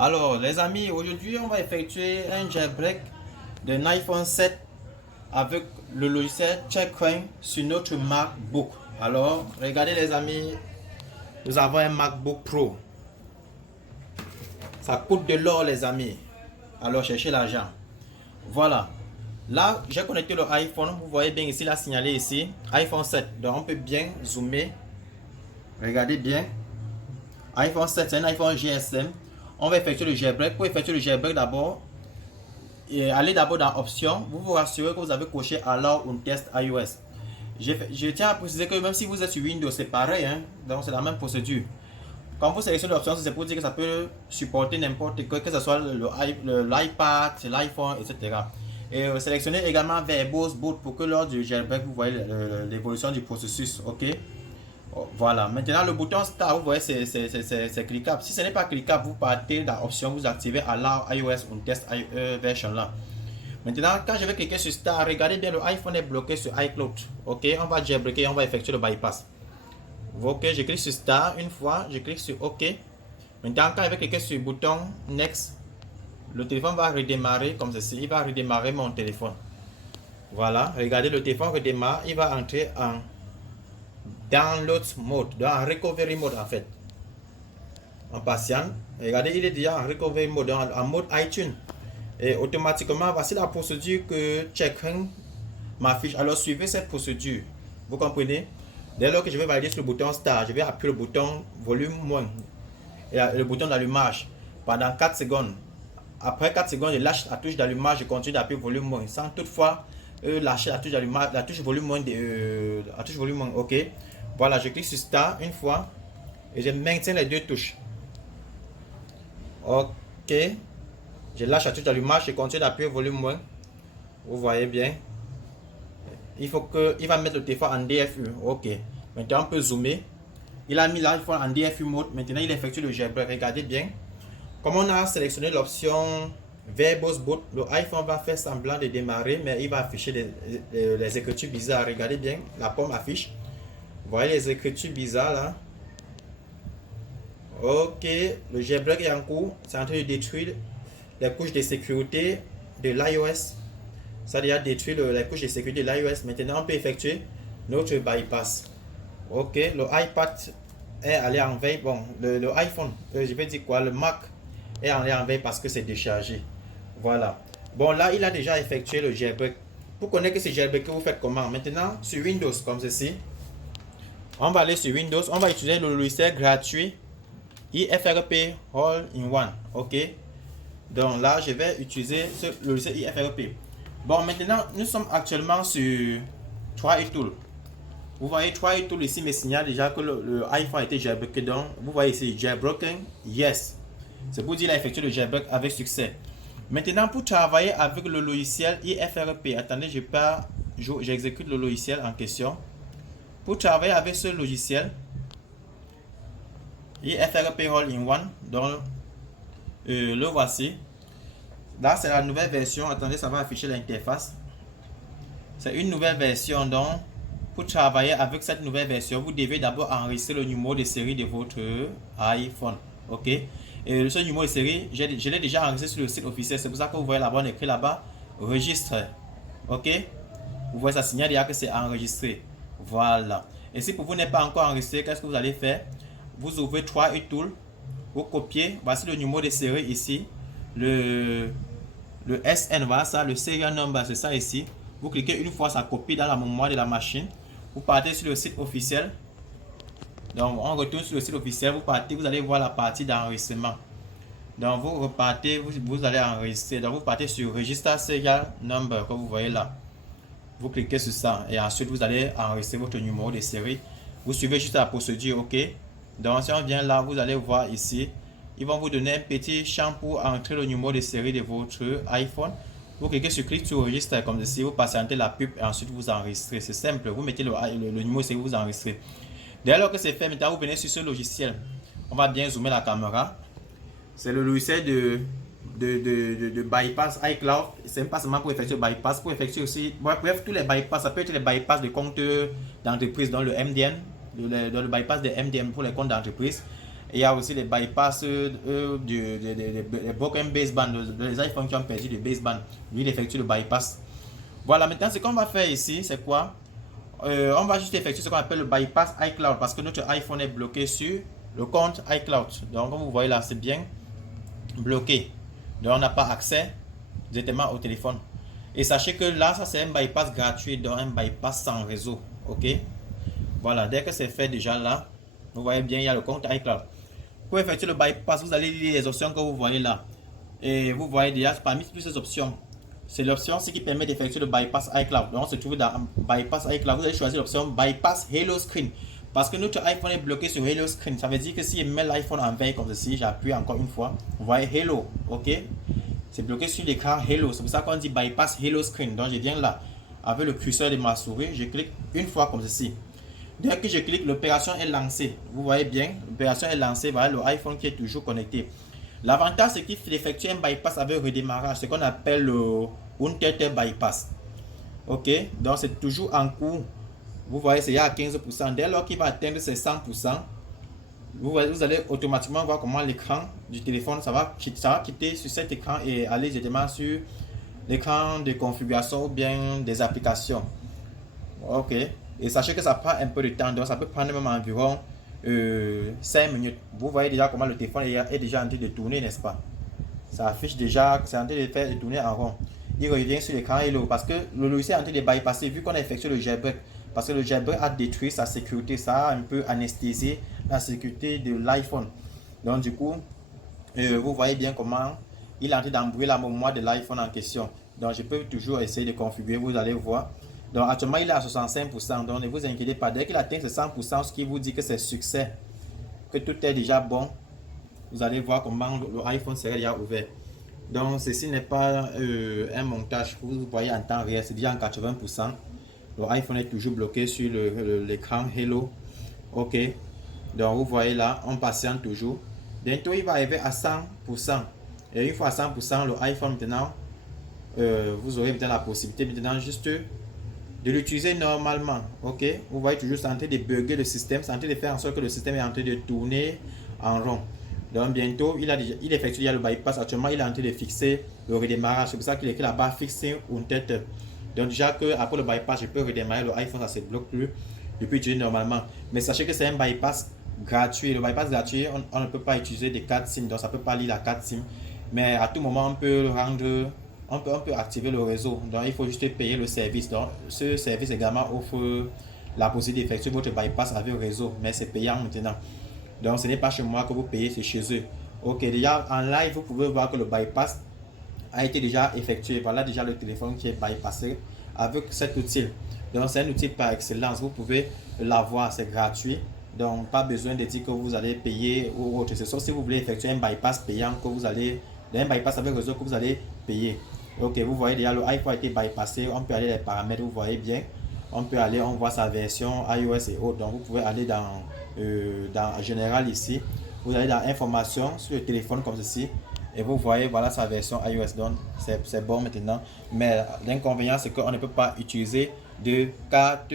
Alors, les amis, aujourd'hui, on va effectuer un jailbreak d'un iPhone 7 avec le logiciel Checkpoint sur notre MacBook. Alors, regardez les amis, nous avons un MacBook Pro. Ça coûte de l'or, les amis. Alors, cherchez l'argent. Voilà. Là, j'ai connecté le iPhone. Vous voyez bien ici, il a signalé ici, iPhone 7. Donc, on peut bien zoomer. Regardez bien. iPhone 7, c'est un iPhone GSM. On va effectuer le jailbreak. Pour effectuer le jailbreak d'abord, allez d'abord dans Options. Vous vous rassurez que vous avez coché Allow un test iOS. Je tiens à préciser que même si vous êtes sur Windows, c'est pareil. Donc c'est la même procédure. Quand vous sélectionnez l'option, c'est pour dire que ça peut supporter n'importe quoi, que ce soit l'iPad, l'iPhone, etc. Et sélectionnez également Verbose Boot pour que lors du jailbreak, vous voyez l'évolution du processus. Ok. Voilà, maintenant le bouton Start, vous voyez, c'est cliquable. Si ce n'est pas cliquable, vous partez dans Option, vous activez Allow iOS un test version là. Maintenant, quand je vais cliquer sur Start, regardez bien, le iPhone est bloqué sur iCloud. Ok, on va jailbreaker, on va effectuer le bypass. Ok, je clique sur Start une fois, je clique sur OK. Maintenant, quand je vais cliquer sur le bouton Next, le téléphone va redémarrer comme ceci. Il va redémarrer mon téléphone. Voilà, regardez, le téléphone redémarre, il va entrer en download mode, dans recovery mode en fait. En patient, regardez, il est déjà en recovery mode, en mode iTunes. Et automatiquement, voici la procédure que Checkpoint m'affiche. Alors suivez cette procédure. Vous comprenez? Dès lors que je vais valider sur le bouton Start, je vais appuyer le bouton volume moins et le bouton d'allumage pendant 4 secondes. Après 4 secondes, je lâche la touche d'allumage, je continue d'appuyer volume moins sans toutefois lâcher la touche d'allumage, la touche volume moins, la touche volume moins. Ok. Voilà, je clique sur Start une fois et je maintiens les deux touches. Ok. Je lâche la touche d'allumage, je continue d'appuyer volume moins. Vous voyez bien. Il va mettre le téléphone en DFU. Ok. Maintenant, on peut zoomer. Il a mis l'iPhone en DFU mode. Maintenant, il effectue le jailbreak. Regardez bien. Comme on a sélectionné l'option Verbose Boot, le iPhone va faire semblant de démarrer, mais il va afficher les écritures bizarres. Regardez bien. La pomme affiche. Vous voyez les écritures bizarres là. Ok. Le jailbreak est en cours. C'est en train de détruire les couches de sécurité de l'iOS. Ça a déjà détruit les couches de sécurité de l'iOS. Maintenant, on peut effectuer notre bypass. Ok, le iPad est allé en veille. Bon, le iPhone, je vais dire quoi, le Mac est allé en veille parce que c'est déchargé. Voilà. Bon, là, il a déjà effectué le jailbreak. Pour connaître ce jailbreak, vous faites comment? Maintenant, sur Windows, comme ceci, on va aller sur Windows. On va utiliser le logiciel gratuit IFRP All-in-One. Ok. Donc là, je vais utiliser le logiciel IFRP. Bon, maintenant, nous sommes actuellement sur Try Tool. Vous voyez, Try Tool ici me signale déjà que le iPhone a été jailbreaké. Donc, vous voyez ici, jailbroken, yes. C'est pour dire qu'il a effectué le jailbreak avec succès. Maintenant, pour travailler avec le logiciel IFRP, attendez, j'exécute le logiciel en question. Pour travailler avec ce logiciel, IFRP All-in-One, donc le voici. Là, c'est la nouvelle version. Attendez, ça va afficher l'interface. C'est une nouvelle version. Donc, pour travailler avec cette nouvelle version, vous devez d'abord enregistrer le numéro de série de votre iPhone. Ok. Et ce numéro de série, je l'ai déjà enregistré sur le site officiel. C'est pour ça que vous voyez là-bas, on écrit là-bas registre. Ok. Vous voyez, ça signale déjà que c'est enregistré. Voilà. Et si pour vous n'êtes pas encore enregistré, qu'est-ce que vous allez faire? Vous ouvrez Try Tool. Vous copiez. Voici le numéro de série ici. Le SN, voilà ça, le serial number, c'est ça ici. Vous cliquez une fois, ça copie dans la mémoire de la machine. Vous partez sur le site officiel. Donc, on retourne sur le site officiel. Vous partez, vous allez voir la partie d'enregistrement. Donc, vous repartez, vous allez enregistrer. Donc, vous partez sur Register Serial Number, comme vous voyez là. Vous cliquez sur ça et ensuite, vous allez enregistrer votre numéro de série. Vous suivez juste la procédure, ok. Donc, si on vient là, vous allez voir ici. Ils vont vous donner un petit champ pour entrer le numéro de série de votre iPhone. Vous cliquez sur Click to Register comme ceci, vous patientez la pub et ensuite vous enregistrez. C'est simple, vous mettez le numéro de série, vous enregistrez. Dès lors que c'est fait, maintenant vous venez sur ce logiciel. On va bien zoomer la caméra. C'est le logiciel de bypass iCloud. C'est pas seulement pour effectuer le bypass, pour effectuer aussi, bref, tous les bypass. Ça peut être les bypass de comptes d'entreprise dans le MDN, dans le bypass des MDM pour les comptes d'entreprise. il y a aussi les bypass des broken baseband, les iPhones qui ont perdu le baseband. Lui, il effectue le bypass. Voilà, maintenant, ce qu'on va faire ici, c'est quoi? On va juste effectuer ce qu'on appelle le bypass iCloud parce que notre iPhone est bloqué sur le compte iCloud. Donc, comme vous voyez là, c'est bien bloqué. Donc, on n'a pas accès directement au téléphone. Et sachez que là, ça c'est un bypass gratuit, donc un bypass sans réseau. Ok? Voilà, dès que c'est fait déjà là, vous voyez bien, il y a le compte iCloud. Pour effectuer le bypass, vous allez lire les options que vous voyez là. Et vous voyez déjà parmi toutes ces options, c'est l'option qui permet d'effectuer le bypass iCloud. Donc on se trouve dans bypass iCloud. Vous allez choisir l'option bypass Hello Screen. Parce que notre iPhone est bloqué sur Hello Screen. Ça veut dire que si je mets l'iPhone en veille comme ceci, j'appuie encore une fois. Vous voyez Hello, ok? C'est bloqué sur l'écran Hello. C'est pour ça qu'on dit bypass Hello Screen. Donc je viens là avec le curseur de ma souris. Je clique une fois comme ceci. Dès que je clique, l'opération est lancée. Vous voyez bien, l'opération est lancée. Voilà le iPhone qui est toujours connecté. L'avantage, c'est qu'il effectue un bypass avec redémarrage, ce qu'on appelle le Untethered bypass. Ok, donc c'est toujours en cours. Vous voyez, c'est à 15%. Dès lors qu'il va atteindre ces 100%, vous allez automatiquement voir comment l'écran du téléphone, ça va quitter sur cet écran et aller directement sur l'écran de configuration ou bien des applications. Ok. Et sachez que ça prend un peu de temps, donc ça peut prendre même environ 5 minutes. Vous voyez déjà comment le téléphone est déjà en train de tourner, n'est-ce pas? Ça affiche déjà que c'est en train de tourner en rond. Il revient sur l'écran Hello parce que le logiciel est en train de bypasser vu qu'on a effectué le jailbreak. Parce que le jailbreak a détruit sa sécurité, ça a un peu anesthésié la sécurité de l'iPhone. Donc du coup, vous voyez bien comment il est en train d'embrouiller la mémoire de l'iPhone en question. Donc je peux toujours essayer de configurer, vous allez voir. Donc actuellement il est à 65%, donc ne vous inquiétez pas, dès qu'il atteint ce 100%, ce qui vous dit que c'est succès, que tout est déjà bon, vous allez voir comment l'iPhone serait déjà ouvert. Donc ceci n'est pas un montage, vous voyez en temps réel, c'est déjà en 80%. L'iPhone est toujours bloqué sur l'écran Hello. Ok, donc vous voyez là, on patiente toujours. Bientôt il va arriver à 100%. Et une fois à 100%, l'iPhone maintenant, vous aurez maintenant la possibilité maintenant juste de l'utiliser normalement. Ok, vous voyez toujours c'est en train de bugger le système, c'est en train de faire en sorte que le système est en train de tourner en rond. Donc bientôt il effectue le bypass. Actuellement il est en train de fixer le redémarrage. C'est pour ça qu'il écrit là-bas fixer une tête. Donc déjà que après le bypass je peux redémarrer l'iPhone, ça se bloque plus, je peux utiliser normalement. Mais sachez que c'est un bypass gratuit. Le bypass gratuit, on ne peut pas utiliser des cartes SIM, donc ça peut pas lire la carte SIM. Mais à tout moment on peut le rendre. On peut activer le réseau, donc il faut juste payer le service. Donc ce service également offre la possibilité d'effectuer votre bypass avec le réseau, mais c'est payant maintenant. Donc ce n'est pas chez moi que vous payez, c'est chez eux. Ok, déjà en live vous pouvez voir que le bypass a été déjà effectué. Voilà déjà le téléphone qui est bypassé avec cet outil. Donc c'est un outil par excellence, vous pouvez l'avoir, c'est gratuit. Donc pas besoin de dire que vous allez payer ou autre. C'est sauf si vous voulez effectuer un bypass payant que vous allez, un bypass avec réseau que vous allez payer. Ok, vous voyez déjà le iPhone a été bypassé. On peut aller les paramètres, vous voyez bien. On peut aller, on voit sa version iOS et autres. Donc vous pouvez aller dans général ici. Vous allez dans information sur le téléphone comme ceci. Et vous voyez, voilà sa version iOS. Donc c'est bon maintenant. Mais l'inconvénient, c'est qu'on ne peut pas utiliser de carte